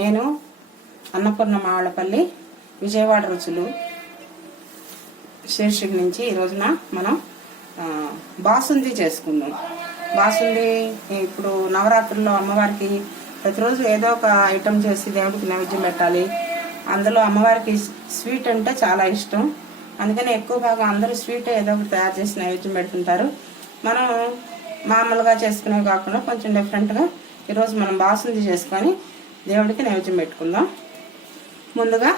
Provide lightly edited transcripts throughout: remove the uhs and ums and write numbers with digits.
నేను అన్నపూర్ణ మావళ్ళపల్లి విజయవాడ రుచులు శీర్షిక నుంచి ఈ రోజున మనం బాసుంది చేసుకుందాం. బాసుంది ఇప్పుడు నవరాత్రుల్లో అమ్మవారికి ప్రతిరోజు ఏదో ఒక ఐటెం చేసి దేవుడికి నైవేద్యం పెట్టాలి. అందులో అమ్మవారికి స్వీట్ అంటే చాలా ఇష్టం. అందుకని ఎక్కువ భాగం అందరూ స్వీట్ ఏదో ఒకటి తయారు చేసి నైవేద్యం పెడుతుంటారు. మనం మామూలుగా చేసుకునేవి కాకుండా కొంచెం డిఫరెంట్గా ఈరోజు మనం బాసుంది చేసుకొని దేవుడికి నైవేద్యం పెట్టుకుందాం. ముందుగా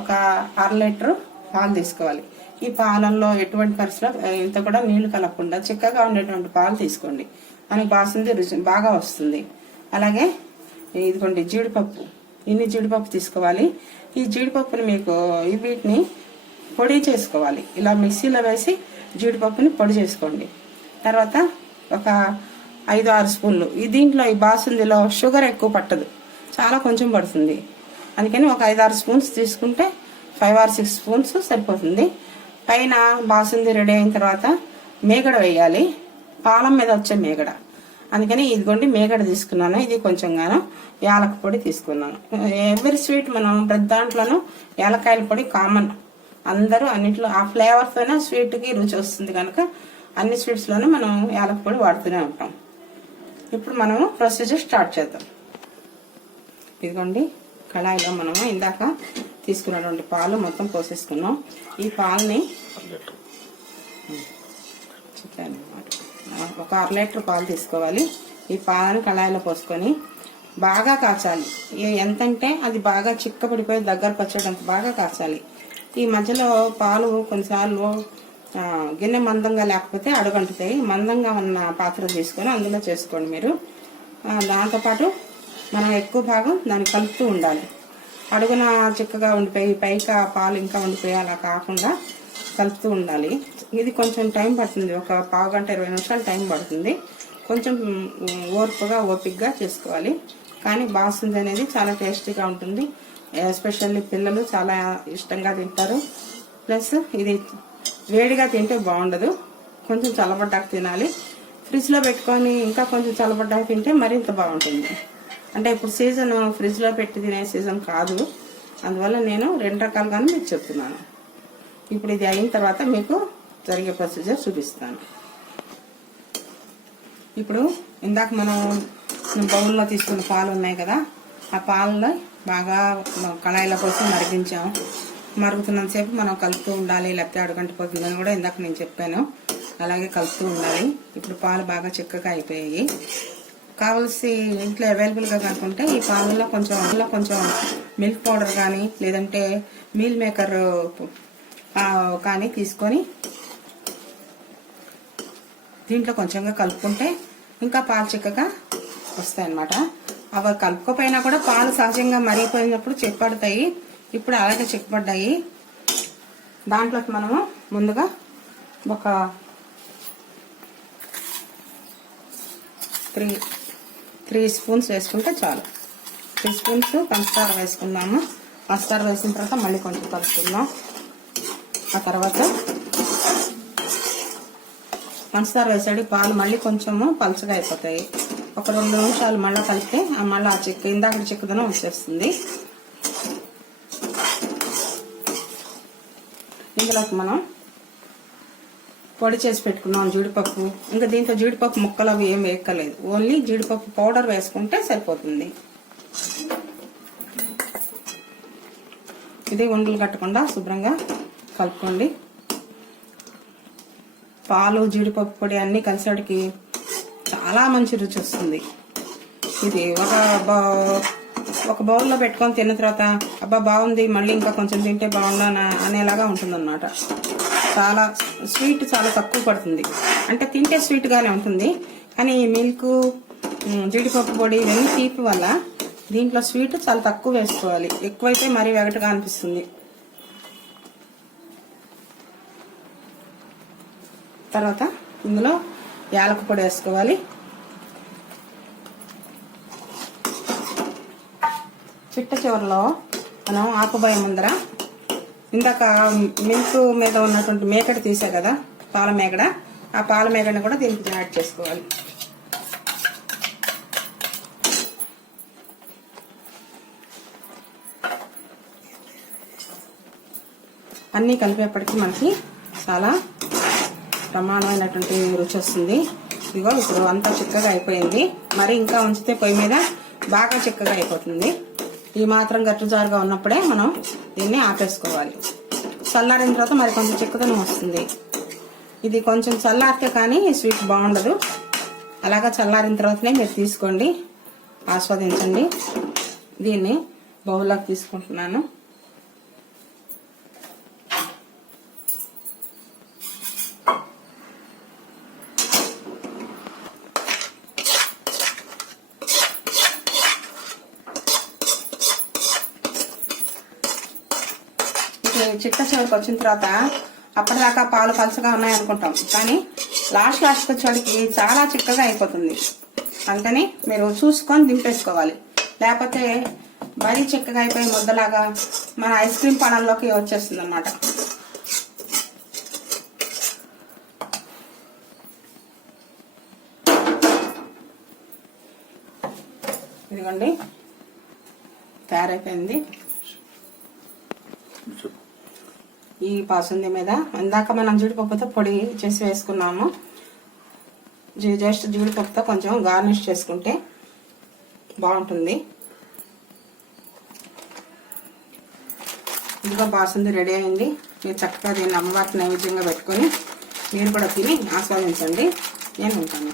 ఒక 1/2 లీటర్ పాలు తీసుకోవాలి. ఈ పాలల్లో ఎటువంటి పరిస్థితిలో ఇంత కూడా నీళ్లు కలపకుండా చిక్కగా ఉండేటువంటి పాలు తీసుకోండి. మనకి బాసుంది రుచి బాగా వస్తుంది. అలాగే ఇదిగోండి జీడిపప్పు, ఇన్ని జీడిపప్పు తీసుకోవాలి. ఈ జీడిపప్పుని మీకు వీటిని పొడి చేసుకోవాలి. ఇలా మిక్సీలో వేసి జీడిపప్పుని పొడి చేసుకోండి. తర్వాత ఒక 5-6 స్పూన్లు దీంట్లో ఈ బాసుందిలో షుగర్ ఎక్కువ పట్టదు, చాలా కొంచెం పడుతుంది. అందుకని ఒక 5-6 స్పూన్స్ తీసుకుంటే 5 or 6 స్పూన్స్ సరిపోతుంది. పైన బాసుంది రెడీ అయిన తర్వాత మేగడ వేయాలి, పాలం మీద వచ్చే మేగడ. అందుకని ఇదిగోండి మేగడ తీసుకున్నాను. ఇది కొంచెంగాను యాలక పొడి తీసుకున్నాను. ఎవరి స్వీట్ మనం ప్రతి దాంట్లోనూ యాలకాయల పొడి కామన్. అందరూ అన్నిట్లో ఆ ఫ్లేవర్తోనే స్వీట్కి రుచి వస్తుంది కనుక అన్ని స్వీట్స్లోనూ మనం యాలక పొడి వాడుతూనే ఉంటాం. ఇప్పుడు మనము ప్రొసీజర్ స్టార్ట్ చేద్దాం. ఇదిగోండి కళాయిలో మనము ఇందాక తీసుకున్నటువంటి పాలు మొత్తం పోసేసుకున్నాం. ఈ పాలని ఒక 1/2 లీటర్ పాలు తీసుకోవాలి. ఈ పాలను కళాయిలో పోసుకొని బాగా కాచాలి. ఎంతంటే అది బాగా చిక్కపడిపోయి దగ్గరకు వచ్చేటంత బాగా కాచాలి. ఈ మధ్యలో పాలు కొన్నిసార్లు గిన్నె మందంగా లేకపోతే అడుగంటుతాయి. మందంగా ఉన్న పాత్ర తీసుకొని అందులో చేసుకోండి మీరు. దాంతోపాటు మనం ఎక్కువ భాగం దాన్ని కలుపుతూ ఉండాలి. అడుగున చిక్కగా ఉండిపోయి పైకి పాలు ఇంకా ఉండిపోయి అలా కాకుండా కలుపుతూ ఉండాలి. ఇది కొంచెం టైం పడుతుంది, ఒక 1/2 గంట 20 నిమిషాలు టైం పడుతుంది. కొంచెం ఓపికగా చేసుకోవాలి. కానీ బాసుంది అనేది చాలా టేస్టీగా ఉంటుంది. ఎస్పెషల్లీ పిల్లలు చాలా ఇష్టంగా తింటారు. ప్లస్ ఇది వేడిగా తింటే బాగుండదు, కొంచెం చల్లబడ్డాక తినాలి. ఫ్రిడ్జ్లో పెట్టుకొని ఇంకా కొంచెం చల్లబడ్డాక తింటే మరింత బాగుంటుంది. అంటే ఇప్పుడు సీజన్ ఫ్రిడ్జ్లో పెట్టి తినే సీజన్ కాదు, అందువల్ల నేను 2 రకాలుగానే మీకు చెప్తున్నాను. ఇప్పుడు ఇది అయిన తర్వాత మీకు జరిగే ప్రొసీజర్ చూపిస్తాను. ఇప్పుడు ఇందాక మనం బౌల్లో తీసుకున్న పాలు ఉన్నాయి కదా, ఆ పాలలో బాగా కళాయిలో కోసం మరిగించాము. మరుగుతున్నంతసేపు మనం కలుపుతూ ఉండాలి, లేకపోతే అడుగంటిపోతుందని కూడా ఇందాక నేను చెప్పాను. అలాగే కలుపుతూ ఉండాలి. ఇప్పుడు పాలు బాగా చిక్కగా అయిపోయాయి. కావలసి ఇంట్లో అవైలబుల్గా కాకుంటే ఈ పాలలో కొంచెం మిల్క్ పౌడర్ కానీ లేదంటే మీల్ మేకర్ కానీ తీసుకొని దీంట్లో కొంచెంగా కలుపుకుంటే ఇంకా పాలు చిక్కగా వస్తాయన్నమాట. అవి కలుపుకోపోయినా కూడా పాలు సహజంగా మరిగిపోయినప్పుడు చిక్కపడతాయి. ఇప్పుడు అలాగే చిక్కపడ్డాయి. దాంట్లోకి మనము ముందుగా ఒక 3 స్పూన్స్ వేసుకుంటే చాలు. 3 స్పూన్స్ పంచదార వేసుకుందాము. పంచదార వేసిన తర్వాత మళ్ళీ కొంచెం కలుపుకుందాం. ఆ తర్వాత పంచదార వేసాడు పాలు మళ్ళీ కొంచెము పలుచగా అయిపోతాయి. ఒక 2 నిమిషాలు మళ్ళీ కలిపితే మళ్ళీ ఆ ఇందాక చిక్కదనం వచ్చేస్తుంది. ఇందులోకి మనం పొడి చేసి పెట్టుకున్నాం జీడిపప్పు. ఇంకా దీంట్లో జీడిపప్పు ముక్కలు అవి ఏం వేయక్కర్లేదు, ఓన్లీ జీడిపప్పు పౌడర్ వేసుకుంటే సరిపోతుంది. ఇది ఉండలు కట్టకుండా శుభ్రంగా కలుపుకోండి. పాలు జీడిపప్పు పొడి అన్నీ కలిసేటికి చాలా మంచి రుచి వస్తుంది. ఇది ఒక బౌల్లో పెట్టుకొని తిన్న తర్వాత అబ్బా బాగుంది, మళ్ళీ ఇంకా కొంచెం తింటే బాగుందా అనేలాగా ఉంటుందన్నమాట. చాలా స్వీట్ చాలా తక్కువ పడుతుంది. అంటే తింటే స్వీట్గానే ఉంటుంది, కానీ ఈ మిల్క్ జీడిపప్పు పొడి ఇవన్నీ తీపి వల్ల దీంట్లో స్వీట్ చాలా తక్కువ వేసుకోవాలి. ఎక్కువైతే మరీ వెగటగా అనిపిస్తుంది. తర్వాత ఇందులో యాలక పొడి వేసుకోవాలి. చిట్ట చివరిలో మనం ఆకుబాయ ముందర ఇందాక మిల్క్ మీద ఉన్నటువంటి మేకడ తీసా కదా, పాల మేకడ, ఆ పాల మేకడని కూడా దీనికి యాడ్ చేసుకోవాలి. అన్నీ కలిపేపటికి మనకి చాలా ప్రమాణమైనటువంటి రుచి వస్తుంది. ఇదిగో ఇప్పుడు అంతా చిక్కగా అయిపోయింది. మరి ఇంకా ఉంచితే పొయ్యి మీద బాగా చిక్కగా అయిపోతుంది. ఈ మాత్రం గట్టుజారుగా ఉన్నప్పుడే మనం దీన్ని ఆపేసుకోవాలి. చల్లారిన తర్వాత మరి కొంచెం చిక్కదనం వస్తుంది. ఇది కొంచెం చల్లారితే కానీ స్వీట్ బాగుండదు. అలాగా చల్లారిన తర్వాతనే మీరు తీసుకోండి, ఆస్వాదించండి. దీన్ని బౌల్లోకి తీసుకుంటున్నాను. చిట్ట చివరికి వచ్చిన తర్వాత అప్పటిదాకా పాలు పలుచగా ఉన్నాయనుకుంటాం, కానీ లాస్ట్ వచ్చేవాడికి చాలా చిక్కగా అయిపోతుంది. అందుకని మీరు చూసుకొని దింపేసుకోవాలి. లేకపోతే మరీ చిక్కగా అయిపోయి ముద్దలాగా మన ఐస్ క్రీమ్ పానల్లోకి వచ్చేస్తుంది అన్నమాట. ఇదిగోండి తయారైపోయింది. ఈ బాసుంది మీద ఇందాక మనం జీడిపప్పుతో పొడి చేసి వేసుకున్నాము. జస్ట్ జీడిపప్పుతో కొంచెం గార్నిష్ చేసుకుంటే బాగుంటుంది. ఇదిగో బాసుంది రెడీ అయింది. మీరు చక్కగా దీన్ని అమ్మవారికి నైవేద్యంగా పెట్టుకొని మీరు కూడా తిని ఆస్వాదించండి. నేను ఉంటాను.